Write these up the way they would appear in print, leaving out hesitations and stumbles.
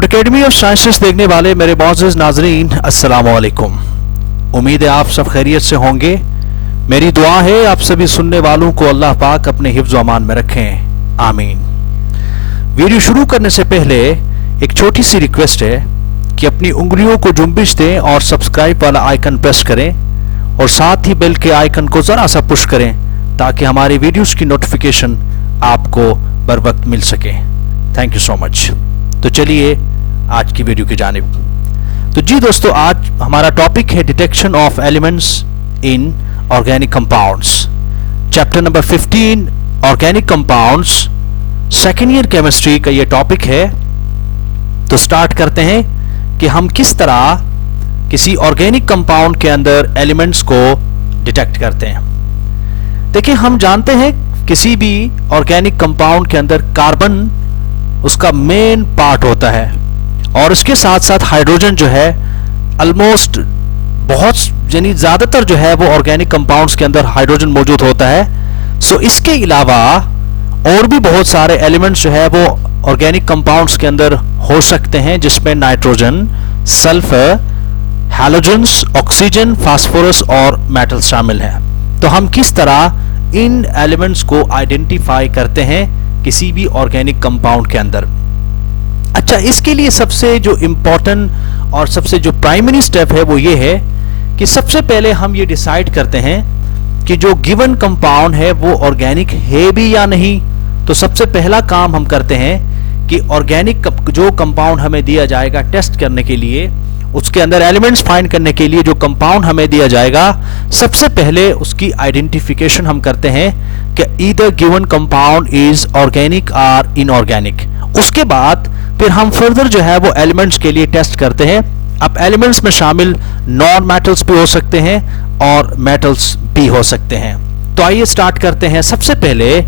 Note academy of sciences देखने वाले मेरे मोअज़्ज़िज़ नाज़रीन, अस्सलाम वालेकुम। उम्मीद है आप सब खैरियत से होंगे। मेरी दुआ है आप सभी सुनने वालों को अल्लाह पाक अपने हिफ्ज़ व अमान में रखें, आमीन। वीडियो शुरू करने से पहले एक छोटी सी रिक्वेस्ट है कि अपनी उंगलियों को जुम्बिश दें और सब्सक्राइब वाला आइकन प्रेस करें और साथ ही बेल के आइकन को ज़रा सा पुश करें ताकि हमारे वीडियोस की नोटिफिकेशन आपको बर वक्त मिल सके। Thank you so much. तो चलिए आज की वीडियो की जानिब। तो जी दोस्तों, आज हमारा टॉपिक है detection of elements in organic compounds, chapter number 15 organic compounds, second year chemistry का ये टॉपिक है। तो स्टार्ट करते हैं कि हम किस तरह किसी ऑर्गेनिक कंपाउंड के अंदर एलिमेंट्स को डिटेक्ट करते हैं। देखिए, हम जानते हैं किसी भी ऑर्गेनिक कंपाउंड के अंदर कार्बन उसका मेन पार्ट होता है और इसके साथ साथ हाइड्रोजन जो है ऑलमोस्ट बहुत यानी ज़्यादातर जो है वो ऑर्गेनिक कंपाउंड्स के अंदर हाइड्रोजन मौजूद होता है। सो इसके अलावा और भी बहुत सारे एलिमेंट्स जो है वो ऑर्गेनिक कंपाउंड्स के अंदर हो सकते हैं, जिसमें nitrogen, sulphur, halogens, oxygen, phosphorus और मेटल शामिल हैं। तो हम किस तरह इन एलिमेंट्स को आइडेंटिफाई करते हैं किसी भी ऑर्गेनिक कंपाउंड के अंदर। अच्छा, इसके लिए सबसे जो इम्पोर्टेंट और सबसे जो प्राइमरी स्टेप है वो ये है कि सबसे पहले हम ये डिसाइड करते हैं कि जो गिवन कंपाउंड है वो ऑर्गेनिक है भी या नहीं। तो सबसे पहला काम हम करते हैं कि ऑर्गेनिक जो कंपाउंड हमें दिया जाएगा टेस्ट करने के लिए, उसके अंदर एलिमेंट्स फाइंड करने के लिए जो कंपाउंड हमें दिया जाएगा, सबसे पहले उसकी आइडेंटिफिकेशन हम करते हैं कि either given compound is organic और इनऑर्गेनिक। उसके बाद फिर हम फर्दर जो है वो एलिमेंट्स के लिए टेस्ट करते हैं। अब एलिमेंट्स में शामिल नॉन मेटल्स भी हो सकते हैं और मेटल्स भी हो सकते हैं। तो आइए स्टार्ट करते हैं सबसे पहले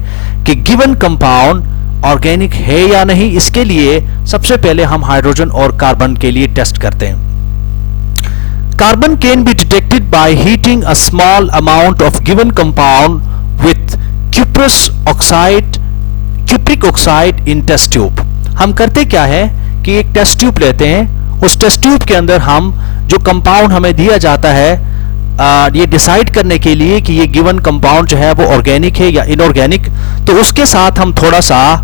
कि गिवन कंपाउंड ऑर्गेनिक है या नहीं। इसके लिए सबसे पहले हम हाइड्रोजन और कार्बन के लिए टेस्ट करते हैं। Carbon can be detected by heating a small amount of given compound with cupric oxide in test tube। हम करते क्या है कि एक टेस्ट ट्यूब लेते हैं, उस टेस्ट ट्यूब के अंदर हम जो कंपाउंड हमें दिया जाता है ये डिसाइड करने के लिए कि ये गिवन कंपाउंड जो है वो ऑर्गेनिक है या इनऑर्गेनिक, तो उसके साथ हम थोड़ा सा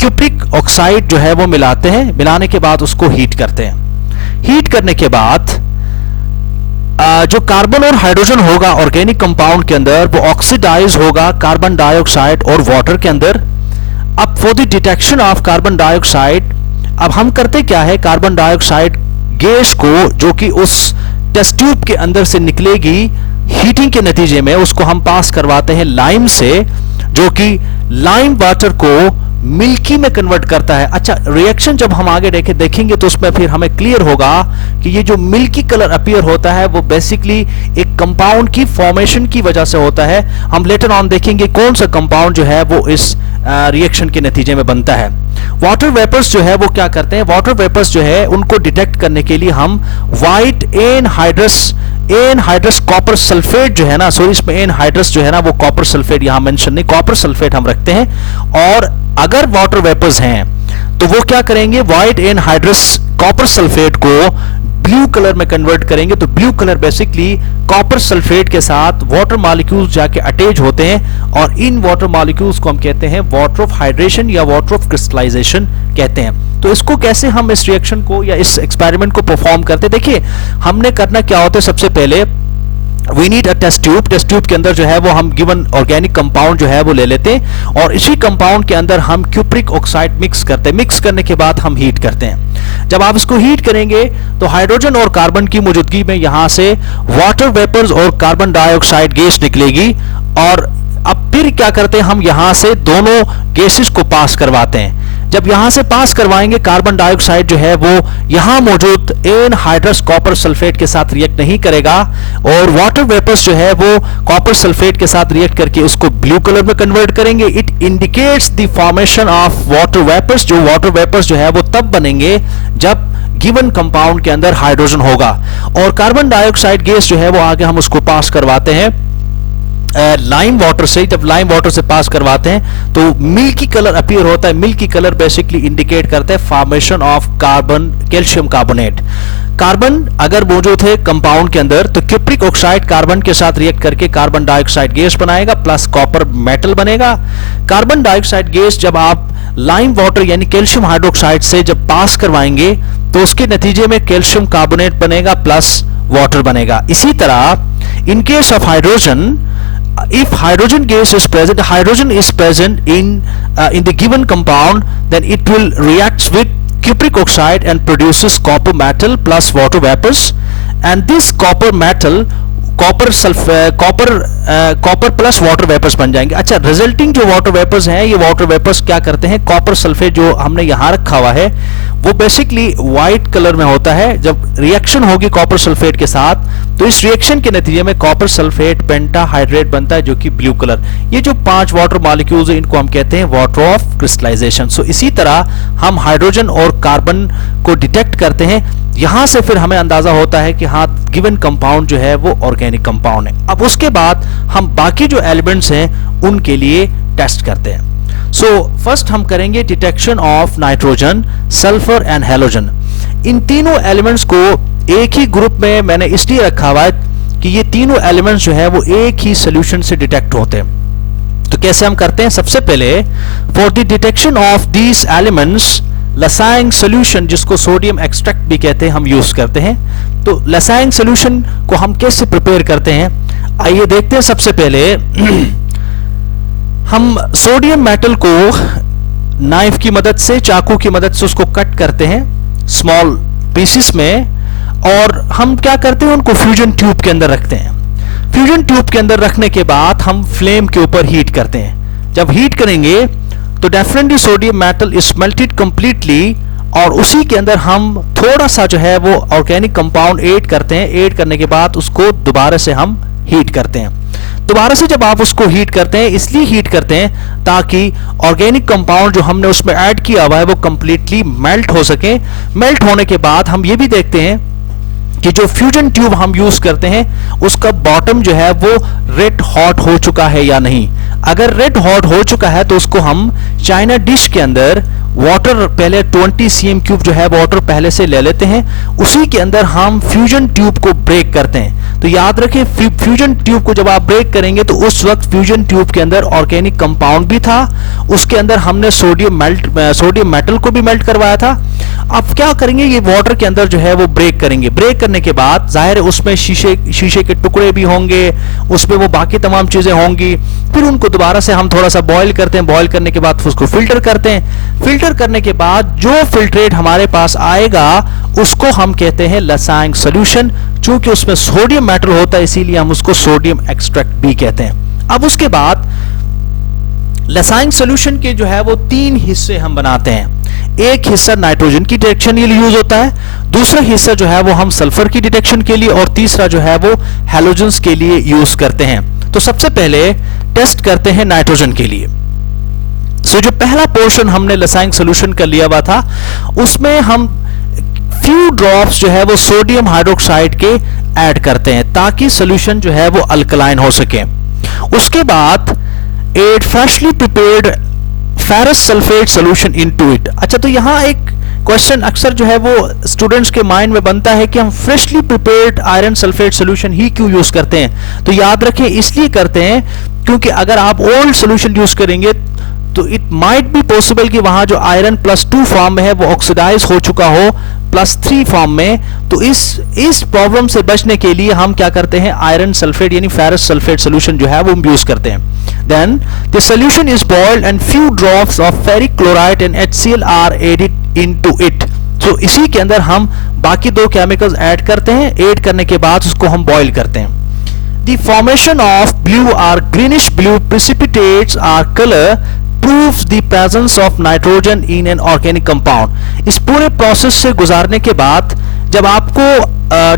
क्यूप्रिक ऑक्साइड जो है वो मिलाते हैं। मिलाने के बाद उसको हीट करते हैं। हीट करने के बाद जो कार्बन और हाइड्रोजन होगा ऑर्गेनिक कंपाउंड के अंदर वो ऑक्सीडाइज होगा कार्बन डाइऑक्साइड और वाटर के अंदर। अब for the detection of carbon dioxide अब हम करते क्या है, कार्बन डाइऑक्साइड गैस को जो कि उस टेस्ट ट्यूब के अंदर से निकलेगी हीटिंग के नतीजे में, उसको हम पास करवाते हैं लाइम से, जो कि लाइम वाटर को मिल्की में कन्वर्ट करता है। अच्छा, रिएक्शन जब हम आगे देखेंगे तो उसमें फिर हमें क्लियर होगा कि ये जो मिल्की कलर अपीयर होता है वो बेसिकली एक कंपाउंड की फॉर्मेशन की वजह से होता है। हम लेटर ऑन देखेंगे कौन सा कंपाउंड जो है वो इस रिएक्शन के नतीजे में बनता है। वाटर वेपर्स जो है वो क्या करते हैं, वाटर वेपर्स जो है उनको डिटेक्ट करने के लिए हम व्हाइट एनहाइड्रस कॉपर सल्फेट जो है ना, सॉरी इसमें एनहाइड्रस जो है ना वो कॉपर सल्फेट यहां मेंशन नहीं, कॉपर सल्फेट हम रखते हैं। और अगर वाटर वेपर्स हैं तो वो क्या करेंगे, व्हाइट एनहाइड्रस कॉपर सल्फेट को ब्लू कलर में कन्वर्ट करेंगे। तो blue colour basically copper sulphate के साथ वाटर मॉलिक्यूल्स जाके अटैच होते हैं और इन वाटर मॉलिक्यूल्स को हम कहते हैं वाटर ऑफ हाइड्रेशन या वाटर ऑफ क्रिस्टलाइजेशन कहते हैं। तो इसको कैसे हम इस रिएक्शन को या इस एक्सपेरिमेंट को परफॉर्म करते हैं, देखिए हमने करना क्या होता है, सबसे पहले we need a test tube. Test tube के अंदर जो है वो हम गिवन ऑर्गेनिक कंपाउंड जो है वो ले लेते हैं और इसी कंपाउंड के अंदर हम क्यूप्रिक ऑक्साइड मिक्स करते हैं। मिक्स करने के बाद हम हीट करते हैं। जब आप इसको हीट करेंगे तो हाइड्रोजन और कार्बन की मौजूदगी में यहां से वाटर वेपर्स और कार्बन डाइऑक्साइड गैस निकलेगी और अब फिर क्या करते हैं, हम यहां से दोनों गैसेस को पास करवाते हैं। जब यहां से पास करवाएंगे, कार्बन डाइऑक्साइड जो है वो यहां मौजूद एनहाइड्रस कॉपर सल्फेट के साथ रिएक्ट नहीं करेगा और वाटर वेपर्स जो है वो कॉपर सल्फेट के साथ रिएक्ट करके उसको ब्लू कलर में कन्वर्ट करेंगे। It indicates the formation of water vapours. जो वाटर वेपर्स जो है वो तब बनेंगे जब गिवन कंपाउंड के अंदर हाइड्रोजन होगा और कार्बन डाइऑक्साइड गैस जो है वो आगे हम उसको पास करवाते हैं लाइम वाटर से, जब लाइम वाटर से पास करवाते हैं तो मिल्की कलर अपीयर होता है। मिल्की कलर बेसिकली इंडिकेट करता है formation of carbon, calcium carbonate. Carbon अगर मौजूद है कंपाउंड के अंदर तो क्यूप्रिक ऑक्साइड कार्बन के साथ रिएक्ट करके कार्बन डाइऑक्साइड गैस बनाएगा प्लस कॉपर मेटल बनेगा। कार्बन डाइऑक्साइड गैस जब आप लाइम वाटर यानी कैल्शियम हाइड्रोक्साइड से जब पास करवाएंगे तो उसके नतीजे में कैल्शियम कार्बोनेट बनेगा प्लस वाटर बनेगा। इसी तरह in case of hydrogen, if hydrogen gas is present, hydrogen is present in the given compound, then it will react with cupric oxide and produces copper metal plus water vapors, and this copper metal copper plus water vapours बन जाएंगे। अच्छा, resulting जो water vapours हैं, ये water vapours क्या करते हैं, copper sulphate जो हमने यहाँ रखा हुआ है वो बेसिकली व्हाइट कलर में होता है। जब रिएक्शन होगी कॉपर सल्फेट के साथ तो इस रिएक्शन के नतीजे में कॉपर सल्फेट पेंटाहाइड्रेट बनता है जो कि ब्लू कलर। ये जो 5 वाटर मॉलिक्यूल्स हैं इनको हम कहते हैं वाटर ऑफ क्रिस्टलाइजेशन। सो इसी तरह हम हाइड्रोजन और कार्बन को डिटेक्ट करते हैं। यहां से फिर हमें अंदाजा होता है कि हाँ गिवन कंपाउंड जो है वो ऑर्गेनिक कंपाउंड है। अब उसके बाद हम बाकी जो एलिमेंट्स हैं उनके लिए टेस्ट करते हैं। सो फर्स्ट हम करेंगे detection of nitrogen, sulphur and halogen. इन तीनों एलिमेंट्स को एक ही ग्रुप में मैंने इसलिए रखा हुआ है कि ये तीनों एलिमेंट्स जो है वो एक ही सोल्यूशन से डिटेक्ट होते हैं। तो कैसे हम करते हैं, सबसे पहले for the detection of these elements Lassaigne solution, जिसको सोडियम एक्सट्रैक्ट भी कहते हैं, हम यूज करते हैं। तो लसाइंग सोल्यूशन को हम कैसे प्रिपेयर करते हैं, आइए देखते हैं। सबसे पहले हम सोडियम मेटल को नाइफ की मदद से, चाकू की मदद से उसको कट करते हैं स्मॉल पीसेस में, और हम क्या करते हैं उनको फ्यूजन ट्यूब के अंदर रखते हैं। फ्यूजन ट्यूब के अंदर रखने के बाद हम फ्लेम के ऊपर हीट करते हैं। जब हीट करेंगे तो definitely sodium metal is melted completely, और उसी के अंदर हम थोड़ा सा जो है वो ऑर्गेनिक कंपाउंड ऐड करते हैं। ऐड करने के बाद उसको दोबारा से हम हीट करते हैं। दोबारा से जब आप उसको हीट करते हैं, इसलिए हीट करते हैं ताकि ऑर्गेनिक कंपाउंड जो हमने उसमें ऐड किया हुआ है वो कंप्लीटली मेल्ट हो सके। मेल्ट होने के बाद हम ये भी देखते हैं कि जो फ्यूजन ट्यूब हम यूज करते हैं उसका बॉटम जो है वो रेड हॉट हो चुका है या नहीं। अगर रेड हॉट हो चुका है तो उसको हम चाइना डिश के अंदर वाटर, पहले 20 cm क्यूब जो है वाटर पहले से ले लेते हैं, उसी के अंदर हम फ्यूजन ट्यूब को ब्रेक करते हैं। तो याद रखें, फ्यूजन ट्यूब को जब आप ब्रेक करेंगे तो उस वक्त फ्यूजन ट्यूब के अंदर ऑर्गेनिक कंपाउंड भी था, उसके अंदर हमने सोडियम मेटल को भी मेल्ट करवाया था। अब क्या करेंगे, ये वाटर के अंदर जो है वो ब्रेक करेंगे। ब्रेक करने के बाद जाहिर है उसमें शीशे के टुकड़े भी होंगे, उसमें वो बाकी तमाम चीजें होंगी। फिर उनको दोबारा से हम थोड़ा सा बॉईल करते हैं। बॉईल करने के बाद उसको फिल्टर करते हैं। फिल्टर करने के बाद जो फिल्ट्रेट हमारे पास आएगा उसको हम कहते हैं लसाइंग सोल्यूशन। चूंकि उसमें सोडियम मेटल होता है इसीलिए हम उसको सोडियम एक्सट्रैक्ट भी कहते हैं। अब उसके बाद लसाइंग सोल्यूशन के जो है वो 3 हिस्से हम बनाते हैं। एक हिस्सा नाइट्रोजन की डिटेक्शन के लिए यूज होता है, दूसरा हिस्सा जो है वो हम सल्फर की डिटेक्शन के लिए, और तीसरा जो है वो हैलोजन्स के लिए यूज करते हैं। तो सबसे पहले टेस्ट करते हैं नाइट्रोजन के लिए। सो जो पहला पोर्शन हमने लसाइंग सोल्यूशन का लिया हुआ था उसमें हम फ्यू ड्रॉप्स जो है वो सोडियम हाइड्रोक्साइड के ऐड करते हैं ताकि सोल्यूशन जो है वो अल्कलाइन हो सके। उसके बाद add freshly prepared ferrous sulphate solution into it. अच्छा, तो यहां एक क्वेश्चन अक्सर जो है वो स्टूडेंट्स के माइंड में बनता है कि हम freshly prepared iron sulphate solution ही क्यों यूज करते हैं। तो याद रखें, इसलिए करते हैं क्योंकि अगर आप ओल्ड सोल्यूशन यूज करेंगे तो इट माइट बी पॉसिबल कि वहां जो आयरन +2 फॉर्म में है वो ऑक्सीडाइज हो चुका हो +3 फॉर्म में। तो इस प्रॉब्लम से बचने के लिए हम क्या करते हैं, आयरन सल्फेट यानी फेरस सल्फेट सोल्यूशन जो है वो हम यूज करते हैं। Then the solution is boiled and few drops of ferric chloride and HCl are added into it. So इसी के अंदर हम बाकी 2 केमिकल्स ऐड करते हैं। ऐड करने के बाद उसको हम बॉईल करते हैं। The formation of blue or greenish blue precipitates or color proves the presence of nitrogen in an organic compound. इस पूरे प्रोसेस से गुजारने के बाद जब आपको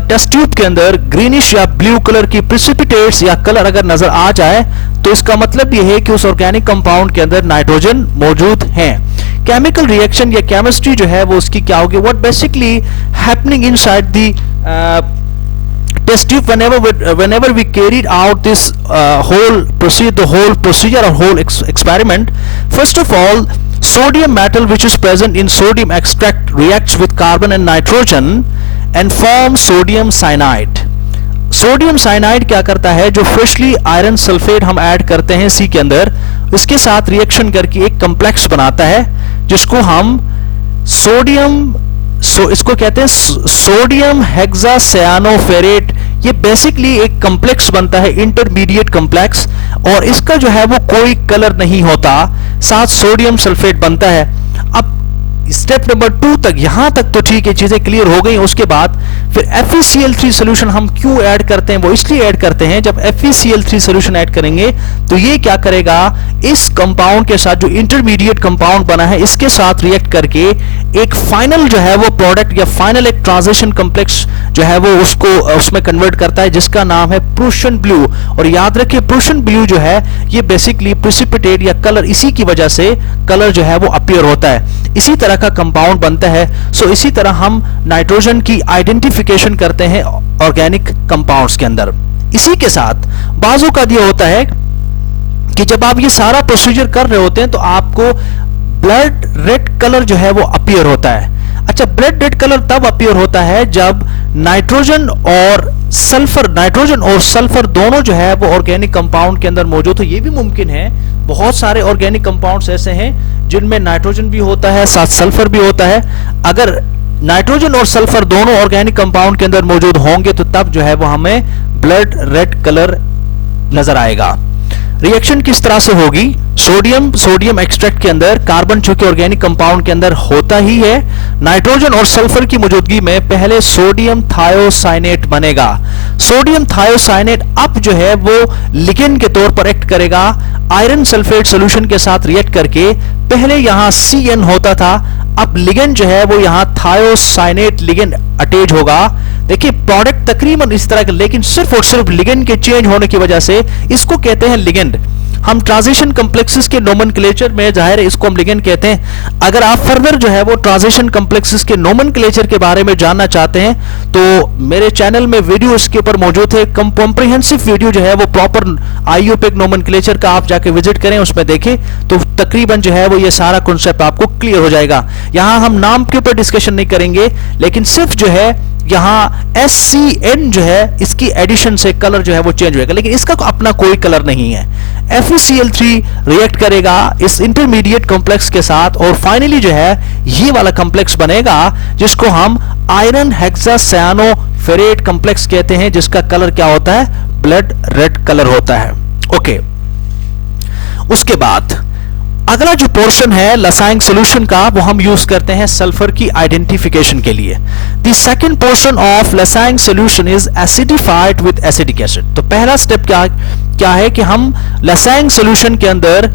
टेस्ट ट्यूब के अंदर ग्रीनिश या ब्लू कलर की प्रिसिपिटेट्स या कलर अगर नजर आ जाए तो इसका मतलब यह है कि उस ऑर्गेनिक कंपाउंड के अंदर नाइट्रोजन मौजूद है। केमिकल रिएक्शन या केमिस्ट्री जो है वो उसकी क्या होगी, what basically happening inside the test tube, whenever we carried out this whole procedure or whole experiment, first of all, sodium metal which is present in sodium extract reacts with carbon and nitrogen and forms sodium cyanide. Sodium cyanide क्या करता है, जो freshly iron sulphate हम add करते हैं सी के अंदर, इसके साथ रिएक्शन करके एक कॉम्प्लेक्स बनाता है जिसको हम इसको कहते हैं सोडियम हेक्सासियानोफेरेट। ये बेसिकली एक कॉम्प्लेक्स बनता है, इंटरमीडिएट कॉम्प्लेक्स, और इसका जो है वो कोई कलर नहीं होता, साथ सोडियम सल्फेट बनता है। अब स्टेप नंबर 2 तक, यहां तक तो ठीक है, चीजें क्लियर हो गई। उसके बाद फिर FeCl3 सॉल्यूशन हम क्यों ऐड करते हैं, वो इसलिए ऐड करते हैं, जब FeCl3 सॉल्यूशन ऐड करेंगे तो ये क्या करेगा, इस कंपाउंड के साथ जो इंटरमीडिएट कंपाउंड बना है इसके साथ रिएक्ट करके एक फाइनल जो है वो प्रोडक्ट या फाइनल एक ट्रांजिशन कॉम्प्लेक्स जो है वो उसको उसमें कन्वर्ट करता है, जिसका नाम है प्रूशियन ब्लू। और याद रखिए प्रूशियन ब्लू जो है ये बेसिकली प्रिसिपिटेट या कलर, इसी की वजह से कलर जो है वो अपीयर होता है, इसी तरह का कंपाउंड बनता है। सो इसी तरह हम नाइट्रोजन की आइडेंटिफिकेशन करते हैं ऑर्गेनिक कंपाउंड्स के अंदर। इसी के साथ बाजू का ये होता है कि जब आप ये सारा प्रोसीजर कर रहे होते हैं तो आपको ब्लड रेड कलर जो है वो अपीयर होता है। अच्छा, ब्लड रेड कलर तब अपीयर होता है जब नाइट्रोजन और सल्फर दोनों जो है वो ऑर्गेनिक कंपाउंड के अंदर मौजूद हो। ये भी मुमकिन है, बहुत सारे ऑर्गेनिक कंपाउंड्स ऐसे हैं जिनमें नाइट्रोजन भी होता है साथ सल्फर भी होता है। अगर नाइट्रोजन और सल्फर दोनों ऑर्गेनिक कंपाउंड के अंदर मौजूद होंगे तो तब जो है वो हमें ब्लड रेड कलर नजर आएगा। रिएक्शन किस तरह से होगी, सोडियम एक्सट्रैक्ट के अंदर कार्बन चूंकि ऑर्गेनिक कंपाउंड के अंदर होता ही है, नाइट्रोजन और सल्फर की मौजूदगी में पहले सोडियम थायोसाइनेट बनेगा। सोडियम थायोसाइनेट अब जो है वो लिगेंड के तौर पर एक्ट करेगा, आयरन सल्फेट सॉल्यूशन के साथ रिएक्ट करके। पहले यहां CN होता था, अब लिगेंड जो है वो यहां थायोसाइनेट लिगेंड अटैच होगा। देखिए प्रोडक्ट तकरीबन इस तरह का, लेकिन सिर्फ और सिर्फ लिगेंड के चेंज होने की वजह से इसको कहते हैं लिगेंड। हम ट्रांजिशन कॉम्प्लेक्सेस के नोमेनक्लेचर में जाहिर है इसको हम लिगेंड कहते हैं। अगर आप फर्दर जो है वो ट्रांजिशन कॉम्प्लेक्सेस के नोमेनक्लेचर के बारे में जानना चाहते हैं तो मेरे चैनल में वीडियो इसके ऊपर मौजूद है, कॉम्प्रिहेंसिव वीडियो जो है वो प्रॉपर IUPAC नोमेनक्लेचर का, आप जाके विजिट करें, उसमें देखें तो तकरीबन जो है वो ये सारा कॉन्सेप्ट आपको क्लियर हो जाएगा। यहां हम नाम के ऊपर डिस्कशन नहीं करेंगे, लेकिन सिर्फ जो है यहां SCN जो है इसकी एडिशन से कलर जो है वो चेंज होगा, लेकिन इसका अपना कोई कलर नहीं है। FeCl3 रिएक्ट करेगा इस इंटरमीडिएट कॉम्प्लेक्स के साथ और फाइनली जो है ये वाला कॉम्प्लेक्स बनेगा जिसको हम आयरन हेक्सासियानोफेरेट कॉम्प्लेक्स कहते हैं, जिसका कलर क्या होता है, ब्लड रेड कलर होता है। ओके, उसके बाद अगला जो पोर्शन है लसाइंग सॉल्यूशन का वो हम यूज करते हैं सल्फर की आइडेंटिफिकेशन के लिए। The second portion of Lassaigne solution is acidified with acetic acid. तो पहला स्टेप क्या है कि हम लसाइंग सॉल्यूशन के अंदर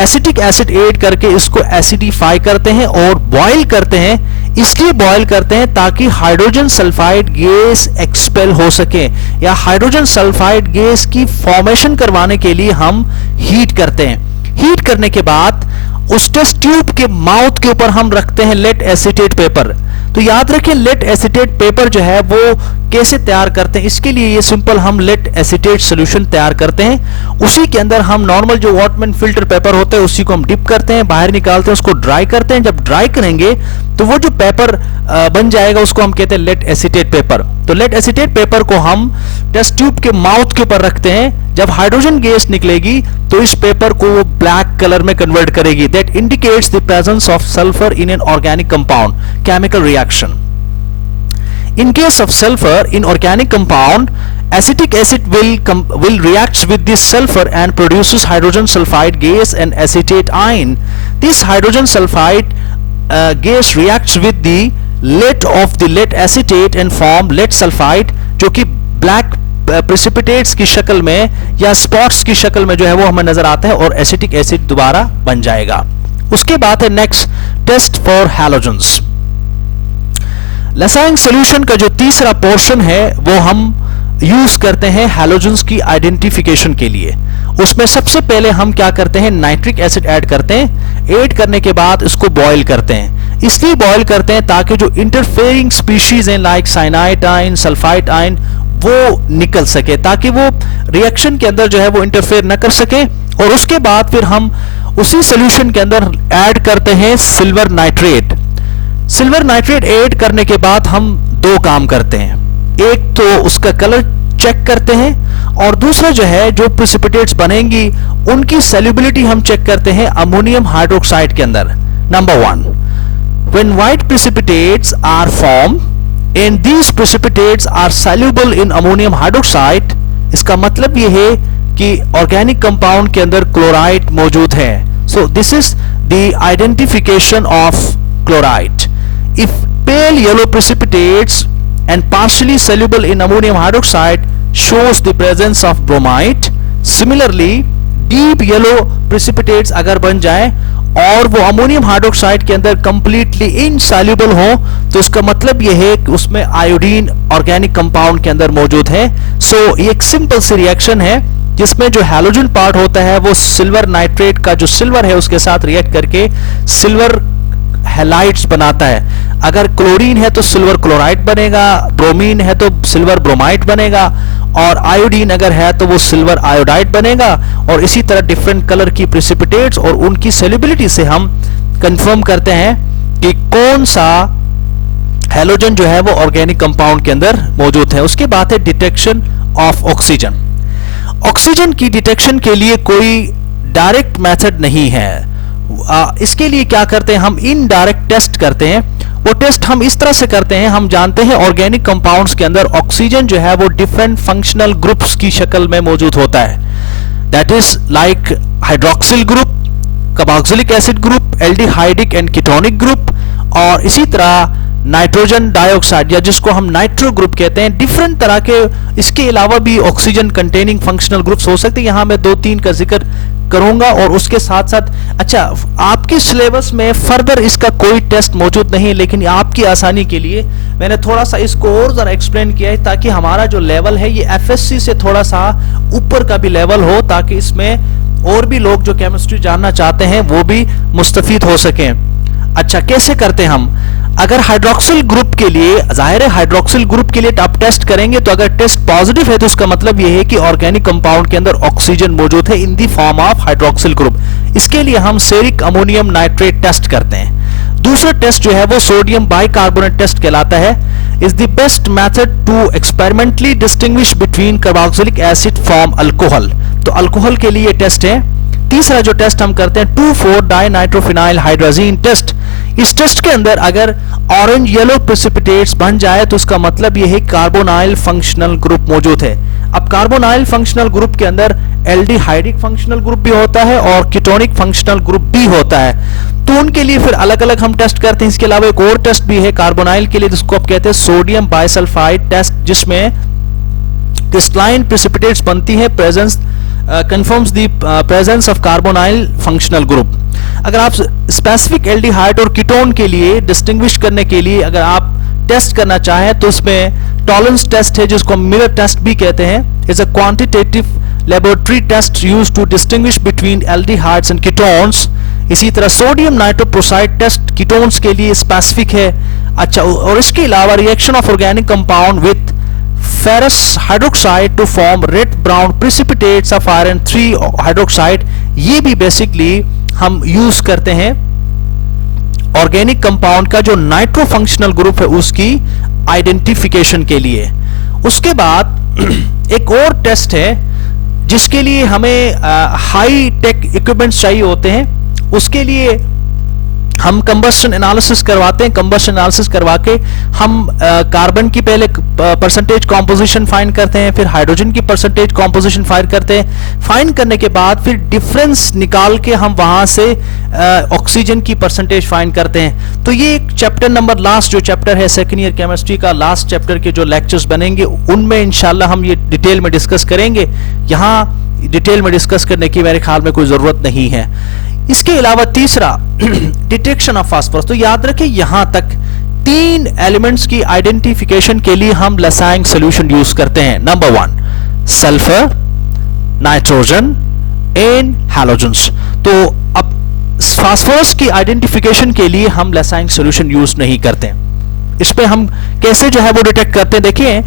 एसिटिक एसिड ऐड करके इसको एसिडिफाई करते हैं और बॉयल करते हैं। इसलिए बॉयल करते हैं ताकि हाइड्रोजन सल्फाइड गैस एक्सपेल हो सके, या हाइड्रोजन सल्फाइड गैस की फॉर्मेशन करवाने के लिए हम हीट करते हैं। हीट करने के बाद उस टेस्ट ट्यूब के माउथ के ऊपर हम रखते हैं लेड एसीटेट पेपर। तो याद रखें लेड एसीटेट पेपर जो है वो कैसे तैयार करते हैं, इसके लिए ये सिंपल हम लेड एसीटेट सॉल्यूशन तैयार करते हैं। उसी के अंदर हम नॉर्मल जो वॉटमैन फिल्टर पेपर होता है उसी को हम डिप करते हैं, बाहर निकालते हैं, उसको ड्राई करते हैं। जब ड्राई करेंगे तो वो जो पेपर बन जाएगा उसको हम कहते हैं लेड एसीटेट पेपर। तो लेड एसीटेट पेपर को हम टेस्ट ट्यूब के माउथ के ऊपर रखते हैं। जब हाइड्रोजन गैस निकलेगी तो इस पेपर को वो ब्लैक कलर में कन्वर्ट करेगी। That indicates the presence of sulphur in an organic compound chemical reaction. In case of sulfur in organic compound, acetic acid will reacts with this sulfur and produces hydrogen sulfide gas and acetate ion. This hydrogen sulfide gas reacts with the lead of the lead acetate and form lead sulfide, जो कि black precipitates की शक्ल में या spots की शक्ल में जो है वो हमें नजर आता है और acetic acid दोबारा बन जाएगा। उसके बाद है next test for halogens. Lassaigne solution का जो तीसरा पोर्शन है वो हम यूज करते हैं हैलोजेंस की आइडेंटिफिकेशन के लिए। उसमें सबसे पहले हम क्या करते हैं, नाइट्रिक एसिड ऐड करते हैं। ऐड करने के बाद इसको बॉयल करते हैं। इसलिए बॉयल करते हैं ताकि जो इंटरफेयरिंग स्पीशीज हैं like cyanide ion, sulphide ion, वो निकल सके, ताकि वो रिएक्शन के अंदर जो है वो इंटरफेयर ना कर सके। और उसके बाद फिर हम उसी सोल्यूशन के अंदर ऐड करते हैं silver nitrate. Silver nitrate add करने के बाद हम दो काम करते हैं, एक तो उसका कलर चेक करते हैं, और दूसरा जो है जो प्रेसिपिटेट्स बनेंगी उनकी सॉल्युबिलिटी हम चेक करते हैं अमोनियम हाइड्रोक्साइड के अंदर। Number 1, when white precipitates are form and these precipitates are soluble in ammonium hydroxide, इसका मतलब यह है कि ऑर्गेनिक कंपाउंड के अंदर क्लोराइड मौजूद है। So this is the identification of chloride. If pale yellow precipitates and partially soluble in ammonium hydroxide shows the presence of bromide. Similarly, deep yellow precipitates अगर बन जाए और वो अमोनियम हाइड्रोक्साइड के अंदर completely insoluble हो, तो उसका मतलब यह है कि उसमें आयोडीन ऑर्गेनिक कंपाउंड के अंदर मौजूद है। सो ये एक सिंपल सी रिएक्शन है जिसमें जो हैलोजन पार्ट होता है वो सिल्वर नाइट्रेट का जो सिल्वर है उसके साथ रिएक्ट करके सिल्वर हैलाइड्स बनाता है। अगर क्लोरीन है तो सिल्वर क्लोराइड बनेगा, ब्रोमीन है तो सिल्वर ब्रोमाइड बनेगा, और आयोडीन अगर है तो वो सिल्वर आयोडाइड बनेगा। और इसी तरह डिफरेंट कलर की प्रेसिपिटेट्स और उनकी सॉल्युबिलिटी से हम कंफर्म करते हैं कि कौन सा हैलोजन जो है वो ऑर्गेनिक कंपाउंड के अंदर मौजूद है। उसके बाद है डिटेक्शन ऑफ ऑक्सीजन। ऑक्सीजन की डिटेक्शन के लिए कोई डायरेक्ट मेथड नहीं है। इसके लिए क्या करते हैं, हम इनडायरेक्ट टेस्ट करते हैं। वो टेस्ट हम इस तरह से करते हैं, हम जानते हैं ऑर्गेनिक कंपाउंड्स के अंदर ऑक्सीजन जो है वो डिफरेंट फंक्शनल ग्रुप्स की शक्ल में मौजूद होता है। That is like hydroxyl group, carboxylic acid group, aldehydic and ketonic group, और इसी तरह नाइट्रोजन डाइऑक्साइड या जिसको हम नाइट्रो ग्रुप कहते हैं। डिफरेंट तरह के इसके अलावा भी ऑक्सीजन कंटेनिंग फंक्शनल ग्रुप्स हो सकते हैं। यहां मैं 2-3 का जिक्र करूंगा। और उसके साथ साथ अच्छा, आपके सिलेबस में फर्दर इसका कोई टेस्ट मौजूद नहीं है, लेकिन आपकी आसानी के लिए मैंने थोड़ा सा इसको और जरा एक्सप्लेन किया है, ताकि हमारा जो लेवल है ये एफएससी से थोड़ा सा ऊपर का भी लेवल हो, ताकि इसमें और भी लोग जो केमिस्ट्री जानना चाहते हैं वो भी मुस्तफीद हो सकें। अच्छा, कैसे करते हैं हम? अगर हाइड्रोक्सिल ग्रुप के लिए, जाहिर है हाइड्रोक्सिल ग्रुप के लिए आप टेस्ट करेंगे, तो अगर टेस्ट पॉजिटिव है तो उसका मतलब यह है कि ऑर्गेनिक कंपाउंड के अंदर ऑक्सीजन मौजूद है in the form of hydroxyl group. इसके लिए हम सेरिक अमोनियम नाइट्रेट टेस्ट करते हैं। दूसरा टेस्ट जो है वो सोडियम बाइकार्बोनेट टेस्ट कहलाता है। Is the best method to experimentally distinguish between carboxylic acid from alcohol. तो अल्कोहल के लिए टेस्ट है। तीसरा जो टेस्ट हम करते हैं 2,4-डाइनाइट्रोफिनाइल हाइड्राजीन टेस्ट। इस टेस्ट के अंदर अगर ऑरेंज येलो प्रेसिपिटेट्स बन जाए तो उसका मतलब यह है कार्बोनाइल फंक्शनल ग्रुप मौजूद है। अब कार्बोनाइल फंक्शनल ग्रुप के अंदर एल्डिहाइडिक फंक्शनल ग्रुप भी होता है और कीटोनिक फंक्शनल ग्रुप भी होता है, तो उनके लिए फिर अलग अलग हम टेस्ट करते हैं। इसके अलावा एक और टेस्ट भी है कार्बोनाइल के लिए, जिसको आप कहते हैं सोडियम बाइसल्फाइड टेस्ट, जिसमें क्रिस्टलाइन प्रेसिपिटेट्स बनती है, presence confirms the presence of carbonyl functional group। अगर आप स्पेसिफिक एल्डिहाइड और कीटोन के लिए डिस्टिंग्विश करने के लिए अगर आप टेस्ट करना चाहें तो उसमें टॉलरेंस टेस्ट है, जिसको मिलर टेस्ट भी कहते हैं। Is a quantitative laboratory test used to distinguish between aldehydes and ketones. इसी तरह सोडियम नाइट्रोप्रोसाइड टेस्ट कीटोन्स के लिए स्पेसिफिक है। अच्छा, और इसके अलावा reaction of organic compound with ferrous hydroxide to form red brown precipitates of iron 3 hydroxide, ये भी बेसिकली हम यूज करते हैं ऑर्गेनिक कंपाउंड का जो नाइट्रो फंक्शनल ग्रुप है उसकी आइडेंटिफिकेशन के लिए। उसके बाद एक और टेस्ट है जिसके लिए हमें हाई टेक इक्विपमेंट्स चाहिए होते हैं। उसके लिए हम कंबस्शन एनालिसिस करवाते हैं। कंबस्शन एनालिसिस करवा के हम कार्बन की पहले परसेंटेज कॉम्पोजिशन फाइंड करते हैं, फिर हाइड्रोजन की परसेंटेज कॉम्पोजिशन फाइंड करते हैं। फाइंड करने के बाद फिर डिफरेंस निकाल के हम वहां से ऑक्सीजन की परसेंटेज फाइंड करते हैं। तो ये एक चैप्टर नंबर, लास्ट जो चैप्टर है सेकेंड ईयर केमिस्ट्री का, लास्ट चैप्टर के जो लेक्चर्स बनेंगे उनमें इंशाल्लाह हम ये डिटेल में डिस्कस करेंगे। यहाँ डिटेल में डिस्कस करने की मेरे ख्याल में कोई जरूरत नहीं है। इसके अलावा तीसरा डिटेक्शन ऑफ फास्फोरस। तो याद रखें यहां तक 3 एलिमेंट्स की आइडेंटिफिकेशन के लिए हम लसाइंग सॉल्यूशन यूज करते हैं। Number 1 sulphur, nitrogen and halogens. तो अब फास्फोरस की आइडेंटिफिकेशन के लिए हम लसाइंग सॉल्यूशन यूज नहीं करते। इस पे हम कैसे जो है वो डिटेक्ट करते हैं, देखिए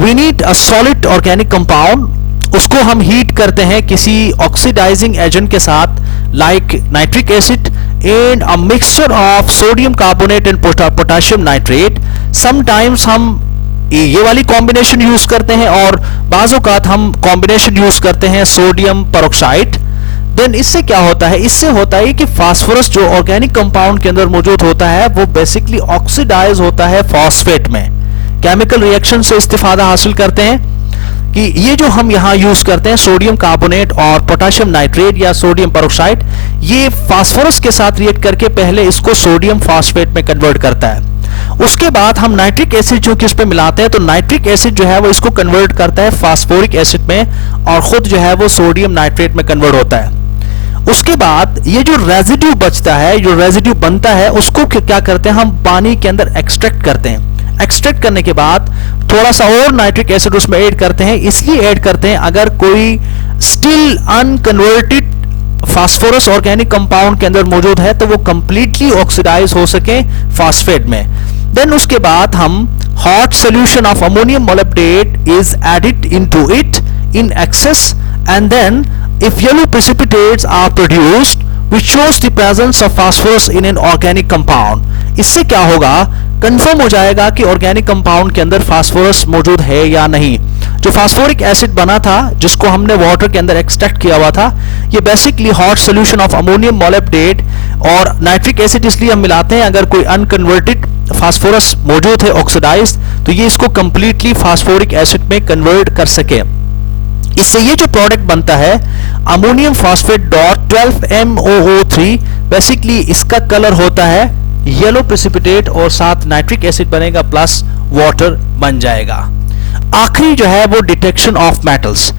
we need a solid organic compound, उसको हम हीट करते हैं किसी ऑक्सीडाइजिंग एजेंट के साथ like nitric acid and a mixture of sodium carbonate and potassium nitrate. Sometimes हम ये वाली कॉम्बिनेशन यूज करते हैं और बाज़ औक़ात हम कॉम्बिनेशन यूज करते हैं सोडियम पेरोक्साइड। देन इससे क्या होता है, इससे होता है कि फास्फोरस जो ऑर्गेनिक कंपाउंड के अंदर मौजूद होता है वो बेसिकली ऑक्सीडाइज होता है फॉस्फेट में। केमिकल रिएक्शन से इस्तिफादा हासिल करते हैं कि ये जो हम यहाँ यूज करते हैं सोडियम कार्बोनेट और पोटेशियम नाइट्रेट या सोडियम पेरोक्साइड, ये फास्फोरस के साथ रिएक्ट करके पहले इसको सोडियम फॉस्फेट में कन्वर्ट करता है। उसके बाद हम नाइट्रिक एसिड जो कि इस पे मिलाते हैं तो नाइट्रिक एसिड जो है वो इसको कन्वर्ट करता है फास्फोरिक एसिड में और खुद जो है वो सोडियम नाइट्रेट में कन्वर्ट होता है। उसके बाद ये जो रेजिड्यू बचता है, जो रेजिड्यू बनता है, उसको क्या करते हैं, हम पानी के अंदर एक्सट्रैक्ट करते हैं। एक्सट्रैक्ट करने के बाद थोड़ा सा और नाइट्रिक एसिड उसमें ऐड करते हैं। इसलिए ऐड करते हैं अगर कोई still unconverted phosphorus organic compound के अंदर मौजूद है तो वो कंप्लीटली ऑक्सीडाइज हो सके फास्फेट में। देन उसके बाद हम hot solution of ammonium molybdate is added into it in excess and then if yellow precipitates are produced which shows the presence of phosphorus in an organic compound। इससे क्या होगा, confirm हो जाएगा कि ऑर्गेनिक कंपाउंड के अंदर phosphorus मौजूद है या नहीं। जो फास्फोरिक एसिड बना था जिसको हमने वाटर के अंदर एक्सट्रैक्ट किया हुआ था, ये basically hot solution of ammonium molybdate और नाइट्रिक एसिड इसलिए हम मिलाते हैं अगर कोई अनकन्वर्टेड फास्फोरस मौजूद है ऑक्सीडाइज तो ये इसको कंप्लीटली फास्फोरिक एसिड में कन्वर्ट कर सके। इससे ये जो प्रोडक्ट बनता है ammonium phosphate dot 12MOO3, basically इसका कलर होता है येलो प्रेसिपिटेट और साथ नाइट्रिक एसिड बनेगा प्लस वाटर बन जाएगा। आखिरी जो है वो detection of metals.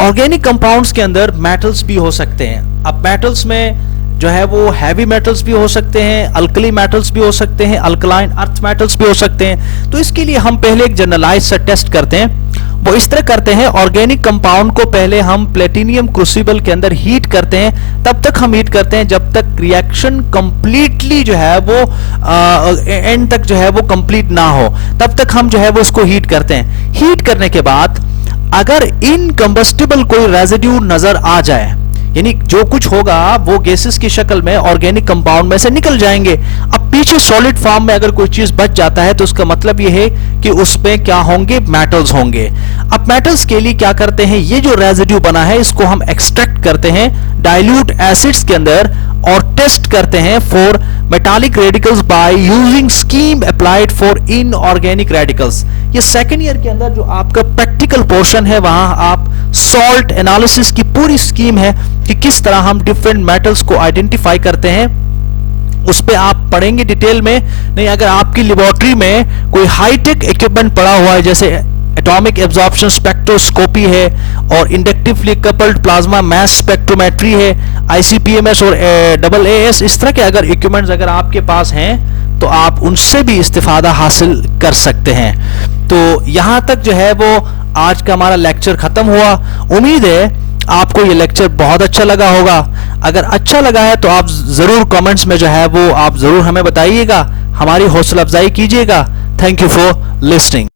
Organic compounds के अंदर मेटल्स भी हो सकते हैं। अब मेटल्स में जो है वो हैवी मेटल्स भी हो सकते हैं, अल्कली मेटल्स भी हो सकते हैं, अल्कलाइन अर्थ मेटल्स भी हो सकते हैं। तो इसके लिए हम पहले एक जनरलाइज सा टेस्ट करते हैं। वो इस तरह करते हैं, ऑर्गेनिक कंपाउंड को पहले हम प्लेटिनियम क्रूसिबल के अंदर हीट करते हैं। तब तक हम हीट करते हैं जब तक रिएक्शन कंप्लीटली जो है वो एंड तक जो है वो कंप्लीट ना हो, तब तक हम जो है वो इसको हीट करते हैं। हीट करने के बाद अगर इनकम्बस्टिबल कोई रेजिड्यू नजर आ जाए, यानी जो कुछ होगा वो गैसेस की शक्ल में ऑर्गेनिक कंपाउंड में से निकल जाएंगे। अब पीछे सॉलिड फॉर्म में अगर कोई चीज बच जाता है तो उसका मतलब ये है कि उसमें क्या होंगे, मेटल्स होंगे। अब मेटल्स के लिए क्या करते हैं, ये जो रेजिड्यू बना है इसको हम एक्सट्रैक्ट करते हैं डाइल्यूट एसिड्स के अंदर और टेस्ट करते हैं for metallic radicals by using scheme applied for inorganic radicals. ये सेकेंड ईयर के अंदर जो आपका प्रैक्टिकल पोर्शन है वहां आप सॉल्ट एनालिसिस की पूरी स्कीम है कि किस तरह हम डिफरेंट मेटल्स को आइडेंटिफाई करते हैं, उस पे आप पढ़ेंगे डिटेल में। नहीं, अगर आपकी लेबोरेटरी में कोई हाईटेक इक्विपमेंट पड़ा हुआ है जैसे एटॉमिक एब्जॉर्प्शन स्पेक्ट्रोस्कोपी है और inductively coupled plasma mass spectrometry है, ICP-MS और AAS, इस तरह के अगर इक्विपमेंट्स अगर आपके पास हैं तो आप उनसे भी इस्तिफादा हासिल कर सकते हैं। तो यहाँ तक जो है वो आज का हमारा लेक्चर खत्म हुआ। उम्मीद है आपको ये लेक्चर बहुत अच्छा लगा होगा। अगर अच्छा लगा है तो आप जरूर कमेंट्स में जो है वो आप जरूर हमें बताइएगा, हमारी हौसला अफजाई कीजिएगा। Thank you for listening.